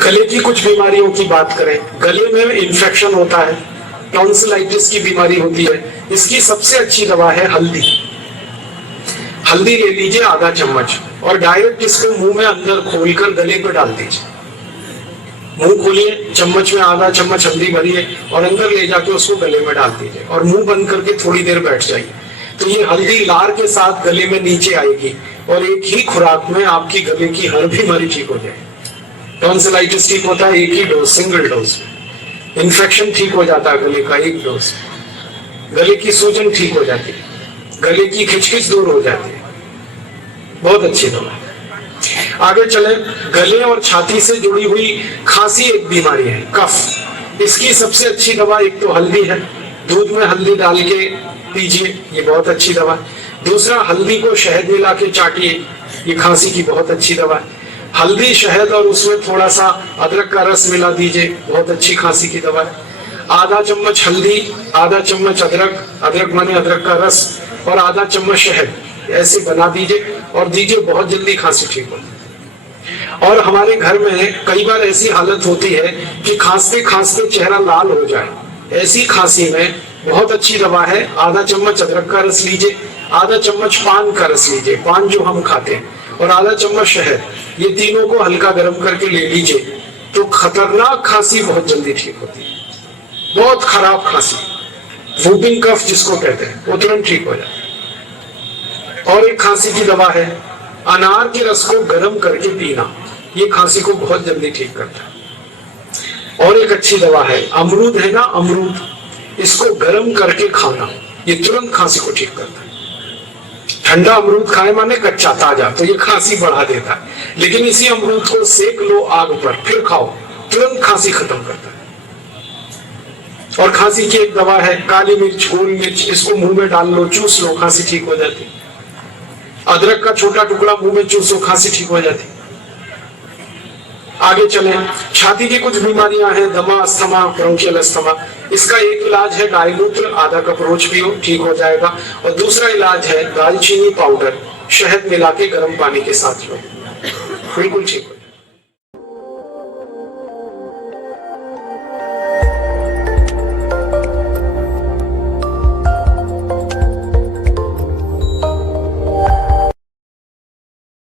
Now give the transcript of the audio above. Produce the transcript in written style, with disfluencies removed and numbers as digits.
गले की कुछ बीमारियों की बात करें, गले में इन्फेक्शन होता है, टॉन्सिलाइटिस की बीमारी होती है, इसकी सबसे अच्छी दवा है हल्दी। हल्दी ले लीजिए आधा चम्मच और डायरेक्ट इसको मुंह में अंदर खोलकर गले पे डाल दीजिए। मुंह खोलिए, चम्मच में आधा चम्मच हल्दी भरिए और अंदर ले जाके उसको गले में डाल दीजिए और मुंह बंद करके थोड़ी देर बैठ जाइए। तो ये हल्दी लार के साथ गले में नीचे आएगी और एक ही खुराक में आपकी गले की हर बीमारी ठीक हो जाएगी। टॉन्सिलाइटिस ठीक होता है एक ही डोज, सिंगल डोज। इन्फेक्शन ठीक हो जाता है गले का एक डोज। गले की सूजन ठीक हो जाती है, गले की खिचखिच दूर हो जाती है। बहुत अच्छी दवा है। आगे चले, गले और छाती से जुड़ी हुई खांसी एक बीमारी है, कफ। इसकी सबसे अच्छी दवा एक तो हल्दी है, दूध में हल्दी डाल के पीजिए, ये बहुत अच्छी दवा है। दूसरा, हल्दी को शहद मिला के चाटिए, ये खांसी की बहुत अच्छी दवा है। हल्दी, शहद और उसमें थोड़ा सा अदरक का रस मिला दीजिए, बहुत अच्छी खांसी की दवा है। आधा चम्मच हल्दी, आधा चम्मच अदरक, अदरक माने अदरक का रस, और आधा चम्मच शहद, ऐसे बना दीजिए और दीजिए, बहुत जल्दी खांसी ठीक होती है। और हमारे घर में कई बार ऐसी हालत होती है कि खांसते खांसते चेहरा लाल हो जाए, ऐसी खांसी में बहुत अच्छी दवा है, आधा चम्मच अदरक का रस लीजिए, आधा चम्मच पान का रस लीजिए, पान जो हम खाते हैं, और आधा चम्मच शहद, ये तीनों को हल्का गर्म करके ले लीजिए, तो खतरनाक खांसी बहुत जल्दी ठीक होती है। बहुत खराब खांसी, वूपिंग कफ जिसको कहते हैं, वो तुरंत ठीक हो जाता है। और एक खांसी की दवा है, अनार के रस को गर्म करके पीना, ये खांसी को बहुत जल्दी ठीक करता है। और एक अच्छी दवा है, अमरूद है ना, अमरूद, इसको गर्म करके खाना, ये तुरंत खांसी को ठीक करता है। ठंडा अमरूद खाए माने कच्चा ताजा, तो ये खांसी बढ़ा देता है, लेकिन इसी अमरूद को सेक लो आग पर, फिर खाओ, तुरंत खांसी खत्म करता है। और खांसी की एक दवा है, काली मिर्च, गोल मिर्च, इसको मुंह में डाल लो, चूस लो, खांसी ठीक हो जाती है। अदरक का छोटा टुकड़ा मुंह में चूसो, खांसी ठीक हो जाती। आगे चले, छाती की कुछ बीमारियां हैं, दमा, अस्थमा, ब्रोंकियल अस्थमा। इसका एक इलाज है गायमूत्र, आधा कप रोज पियो, ठीक हो जाएगा। और दूसरा इलाज है दालचीनी पाउडर, शहद मिला के गर्म पानी के साथ लो, बिल्कुल ठीक हो।